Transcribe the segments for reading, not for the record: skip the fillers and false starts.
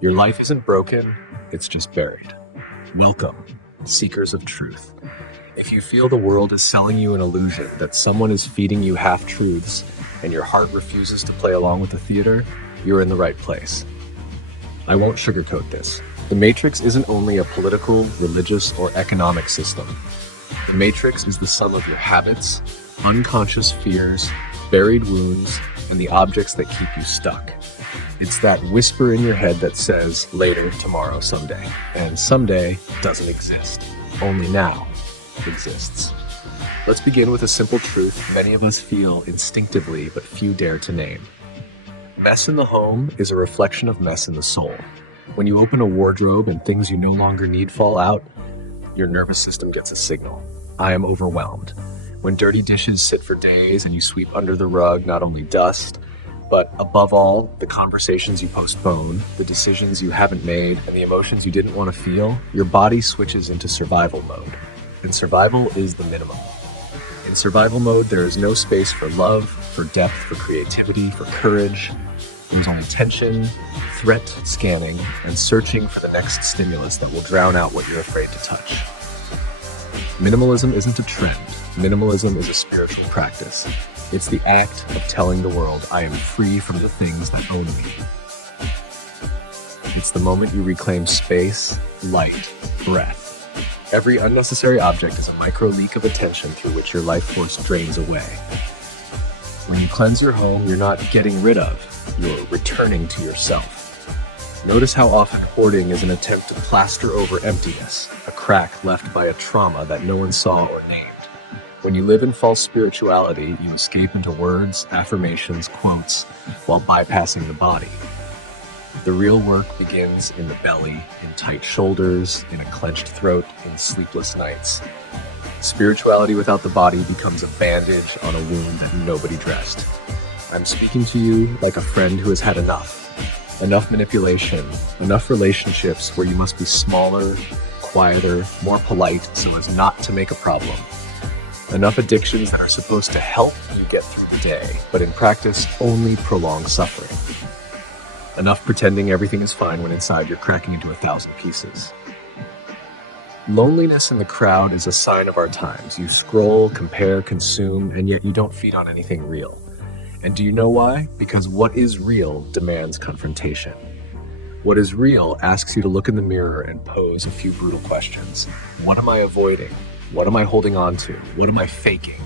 Your life isn't broken, it's just buried. Welcome, seekers of truth. If you feel the world is selling you an illusion, that someone is feeding you half-truths, and your heart refuses to play along with the theater, you're in the right place. I won't sugarcoat this. The Matrix isn't only a political, religious, or economic system. The Matrix is the sum of your habits, unconscious fears, buried wounds, and the objects that keep you stuck. It's that whisper in your head that says, later, tomorrow, someday. And someday doesn't exist. Only now exists. Let's begin with a simple truth many of us feel instinctively, but few dare to name. Mess in the home is a reflection of mess in the soul. When you open a wardrobe and things you no longer need fall out, your nervous system gets a signal. I am overwhelmed. When dirty dishes sit for days and you sweep under the rug not only dust, but above all, the conversations you postpone, the decisions you haven't made, and the emotions you didn't want to feel, your body switches into survival mode. And survival is the minimum. In survival mode, there is no space for love, for depth, for creativity, for courage. There's only tension, threat scanning, and searching for the next stimulus that will drown out what you're afraid to touch. Minimalism isn't a trend. Minimalism is a spiritual practice. It's the act of telling the world, I am free from the things that own me. It's the moment you reclaim space, light, breath. Every unnecessary object is a micro leak of attention through which your life force drains away. When you cleanse your home, you're not getting rid of, you're returning to yourself. Notice how often hoarding is an attempt to plaster over emptiness, a crack left by a trauma that no one saw or named. When you live in false spirituality, you escape into words, affirmations, quotes, while bypassing the body. The real work begins in the belly, in tight shoulders, in a clenched throat, in sleepless nights. Spirituality without the body becomes a bandage on a wound that nobody dressed. I'm speaking to you like a friend who has had enough. Enough manipulation, enough relationships where you must be smaller, quieter, more polite so as not to make a problem. Enough addictions that are supposed to help you get through the day, but in practice only prolong suffering. Enough pretending everything is fine when inside you're cracking into 1,000 pieces. Loneliness in the crowd is a sign of our times. You scroll, compare, consume, and yet you don't feed on anything real. And do you know why? Because what is real demands confrontation. What is real asks you to look in the mirror and pose a few brutal questions. What am I avoiding? What am I holding on to? What am I faking?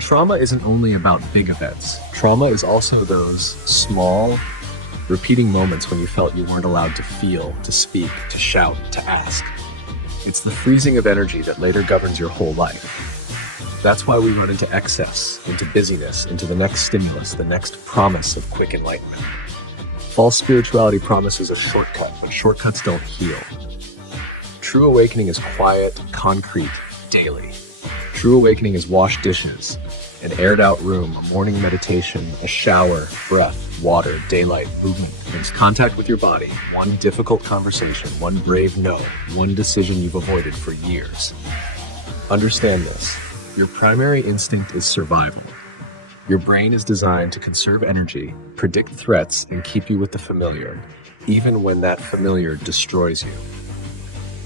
Trauma isn't only about big events. Trauma is also those small, repeating moments when you felt you weren't allowed to feel, to speak, to shout, to ask. It's the freezing of energy that later governs your whole life. That's why we run into excess, into busyness, into the next stimulus, the next promise of quick enlightenment. False spirituality promises a shortcut, but shortcuts don't heal. True awakening is quiet, concrete, daily. True awakening is washed dishes, an aired out room, a morning meditation, a shower, breath, water, daylight, movement. It's contact with your body, one difficult conversation, one brave no, one decision you've avoided for years. Understand this. Your primary instinct is survival. Your brain is designed to conserve energy, predict threats, and keep you with the familiar, even when that familiar destroys you.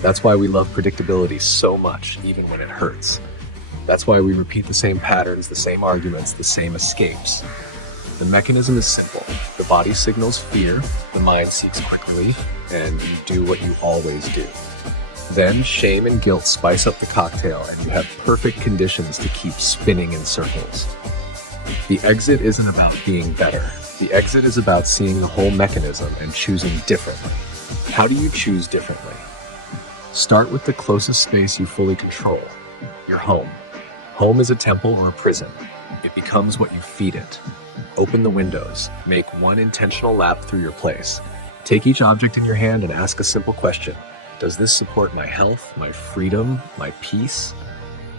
That's why we love predictability so much, even when it hurts. That's why we repeat the same patterns, the same arguments, the same escapes. The mechanism is simple. The body signals fear, the mind seeks quick relief, and you do what you always do. Then shame and guilt spice up the cocktail, and you have perfect conditions to keep spinning in circles. The exit isn't about being better. The exit is about seeing the whole mechanism and choosing differently. How do you choose differently? Start with the closest space you fully control, your home. Home is a temple or a prison. It becomes what you feed it. Open the windows. Make one intentional lap through your place. Take each object in your hand and ask a simple question. Does this support my health, my freedom, my peace?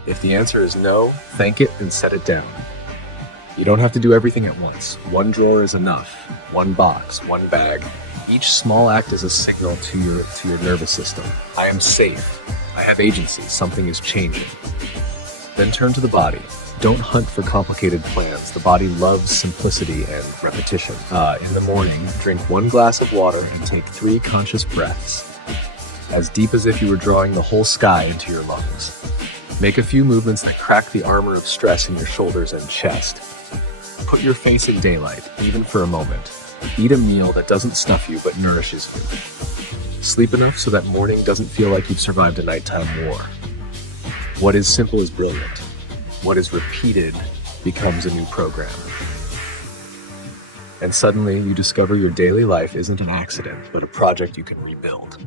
If the answer is no, thank it and set it down. You don't have to do everything at once. One drawer is enough. One box, one bag. Each small act is a signal to your nervous system. I am safe. I have agency. Something is changing. Then turn to the body. Don't hunt for complicated plans. The body loves simplicity and repetition. In the morning, drink 1 glass of water and take 3 conscious breaths, as deep as if you were drawing the whole sky into your lungs. Make a few movements that crack the armor of stress in your shoulders and chest. Put your face in daylight, even for a moment. Eat a meal that doesn't stuff you but nourishes you. Sleep enough so that morning doesn't feel like you've survived a nighttime war. What is simple is brilliant. What is repeated becomes a new program. And suddenly you discover your daily life isn't an accident, but a project you can rebuild.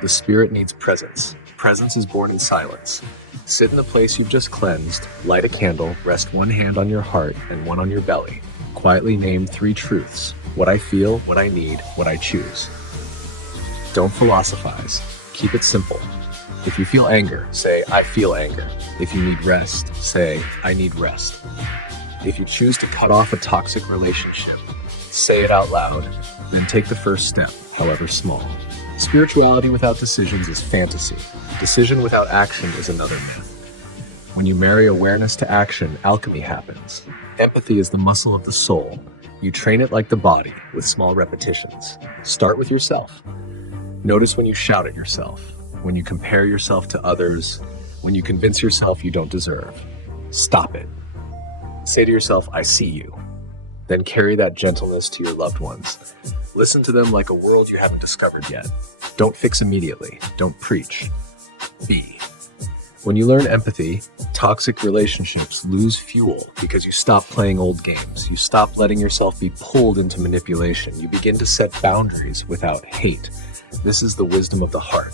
The spirit needs presence. Presence is born in silence. Sit in the place you've just cleansed, light a candle, rest 1 hand on your heart and 1 on your belly. Quietly name 3 truths: what I feel, what I need, what I choose. Don't philosophize. Keep it simple. If you feel anger, say, I feel anger. If you need rest, say, I need rest. If you choose to cut off a toxic relationship, say it out loud, then take the first step, however small. Spirituality without decisions is fantasy. Decision without action is another myth. When you marry awareness to action, alchemy happens. Empathy is the muscle of the soul. You train it like the body, with small repetitions. Start with yourself. Notice when you shout at yourself, when you compare yourself to others, when you convince yourself you don't deserve. Stop it. Say to yourself, I see you. Then carry that gentleness to your loved ones. Listen to them like a world you haven't discovered yet. Don't fix immediately. Don't preach. Be. When you learn empathy, toxic relationships lose fuel because you stop playing old games. You stop letting yourself be pulled into manipulation. You begin to set boundaries without hate. This is the wisdom of the heart.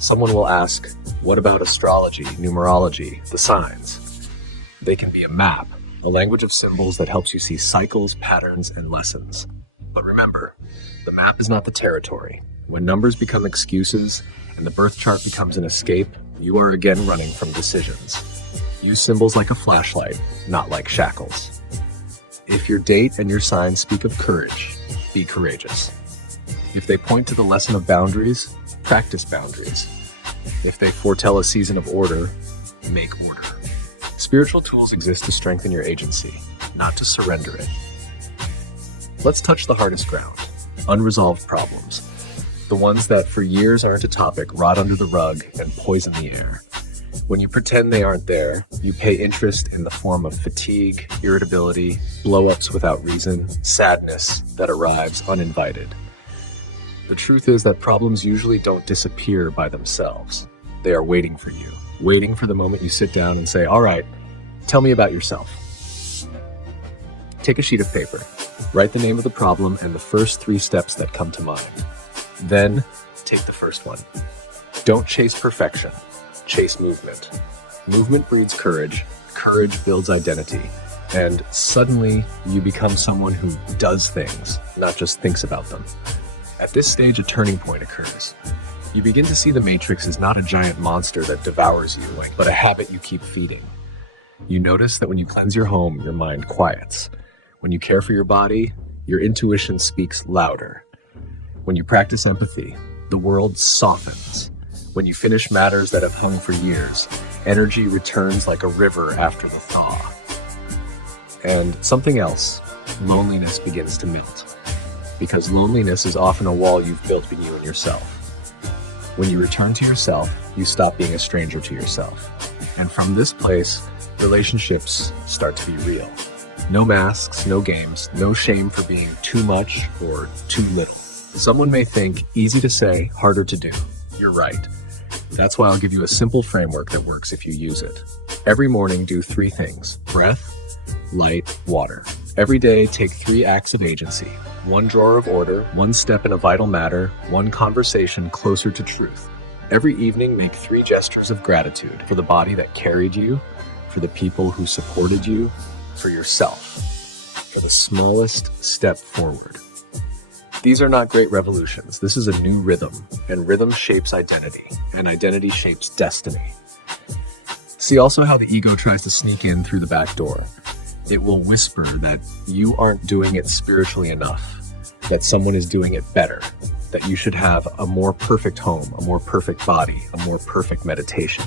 Someone will ask, what about astrology, numerology, the signs? They can be a map, a language of symbols that helps you see cycles, patterns, and lessons. But remember, the map is not the territory. When numbers become excuses and the birth chart becomes an escape, you are again running from decisions. Use symbols like a flashlight, not like shackles. If your date and your sign speak of courage, be courageous. If they point to the lesson of boundaries, practice boundaries. If they foretell a season of order, make order. Spiritual tools exist to strengthen your agency, not to surrender it. Let's touch the hardest ground, unresolved problems. The ones that for years aren't a topic, rot under the rug, and poison the air. When you pretend they aren't there, you pay interest in the form of fatigue, irritability, blow-ups without reason, sadness that arrives uninvited. The truth is that problems usually don't disappear by themselves. They are waiting for you, waiting for the moment you sit down and say, all right, tell me about yourself. Take a sheet of paper, write the name of the problem and the first 3 steps that come to mind. Then, take the first one. Don't chase perfection, chase movement. Movement breeds courage, courage builds identity, and suddenly you become someone who does things, not just thinks about them. At this stage, a turning point occurs. You begin to see the matrix as not a giant monster that devours you, but a habit you keep feeding. You notice that when you cleanse your home, your mind quiets. When you care for your body, your intuition speaks louder. When you practice empathy, the world softens. When you finish matters that have hung for years, energy returns like a river after the thaw. And something else, loneliness begins to melt. Because loneliness is often a wall you've built between you and yourself. When you return to yourself, you stop being a stranger to yourself. And from this place, relationships start to be real. No masks, no games, no shame for being too much or too little. Someone may think, easy to say, harder to do. You're right. That's why I'll give you a simple framework that works if you use it. Every morning, do 3 things: breath, light, water. Every day, take 3 acts of agency. 1 drawer of order, 1 step in a vital matter, 1 conversation closer to truth. Every evening, make 3 gestures of gratitude for the body that carried you, for the people who supported you, for yourself, for the smallest step forward. These are not great revolutions. This is a new rhythm, and rhythm shapes identity, and identity shapes destiny. See also how the ego tries to sneak in through the back door. It will whisper that you aren't doing it spiritually enough, that someone is doing it better, that you should have a more perfect home, a more perfect body, a more perfect meditation.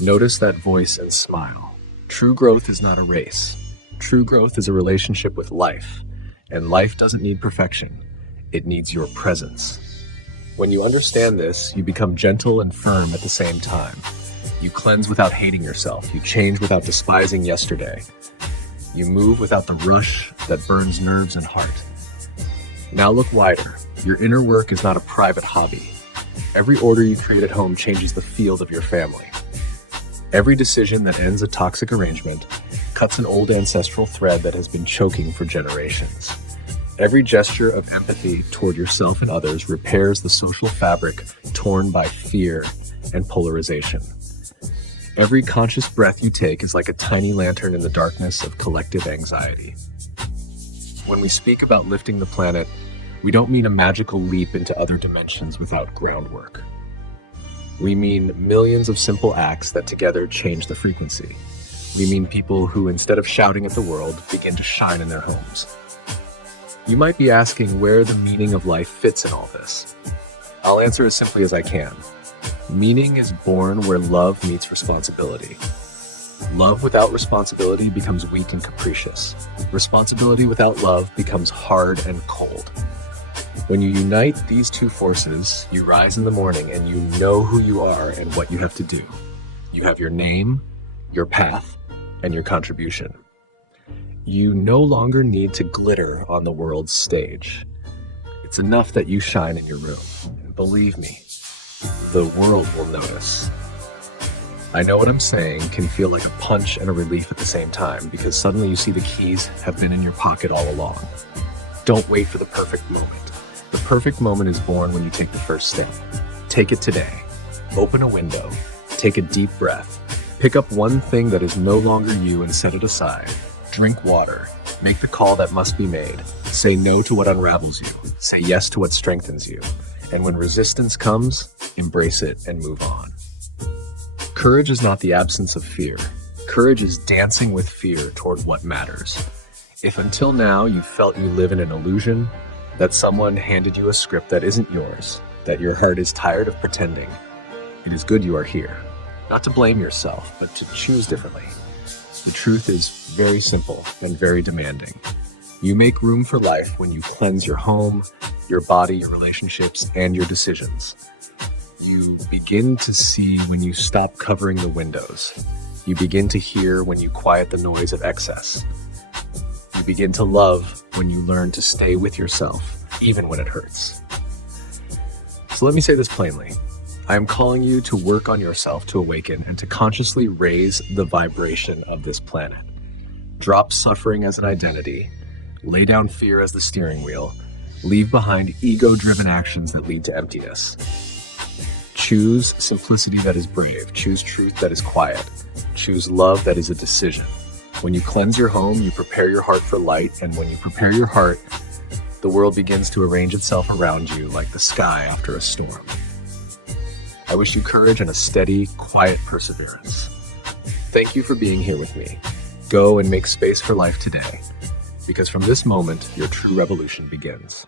Notice that voice and smile. True growth is not a race. True growth is a relationship with life, and life doesn't need perfection. It needs your presence. When you understand this, you become gentle and firm at the same time. You cleanse without hating yourself. You change without despising yesterday. You move without the rush that burns nerves and heart. Now look wider. Your inner work is not a private hobby. Every order you create at home changes the field of your family. Every decision that ends a toxic arrangement cuts an old ancestral thread that has been choking for generations. Every gesture of empathy toward yourself and others repairs the social fabric torn by fear and polarization. Every conscious breath you take is like a tiny lantern in the darkness of collective anxiety. When we speak about lifting the planet, we don't mean a magical leap into other dimensions without groundwork. We mean millions of simple acts that together change the frequency. We mean people who, instead of shouting at the world, begin to shine in their homes. You might be asking where the meaning of life fits in all this. I'll answer as simply as I can. Meaning is born where love meets responsibility. Love without responsibility becomes weak and capricious. Responsibility without love becomes hard and cold. When you unite these two forces, you rise in the morning and you know who you are and what you have to do. You have your name, your path, and your contribution. You no longer need to glitter on the world's stage. It's enough that you shine in your room. And believe me, the world will notice. I know what I'm saying can feel like a punch and a relief at the same time because suddenly you see the keys have been in your pocket all along. Don't wait for the perfect moment. The perfect moment is born when you take the first step. Take it today. Open a window. Take a deep breath. Pick up one thing that is no longer you and set it aside. Drink water. Make the call that must be made. Say no to what unravels you. Say yes to what strengthens you. And when resistance comes, embrace it and move on. Courage is not the absence of fear. Courage is dancing with fear toward what matters. If until now you felt you live in an illusion, that someone handed you a script that isn't yours, that your heart is tired of pretending, it is good you are here. Not to blame yourself, but to choose differently. The truth is very simple and very demanding. You make room for life when you cleanse your home, your body, your relationships, and your decisions. You begin to see when you stop covering the windows. You begin to hear when you quiet the noise of excess. You begin to love when you learn to stay with yourself, even when it hurts. So let me say this plainly. I am calling you to work on yourself to awaken and to consciously raise the vibration of this planet. Drop suffering as an identity. Lay down fear as the steering wheel. Leave behind ego-driven actions that lead to emptiness. Choose simplicity that is brave. Choose truth that is quiet. Choose love that is a decision. When you cleanse your home, you prepare your heart for light, and when you prepare your heart, the world begins to arrange itself around you like the sky after a storm. I wish you courage and a steady, quiet perseverance. Thank you for being here with me. Go and make space for life today, because from this moment, your true revolution begins.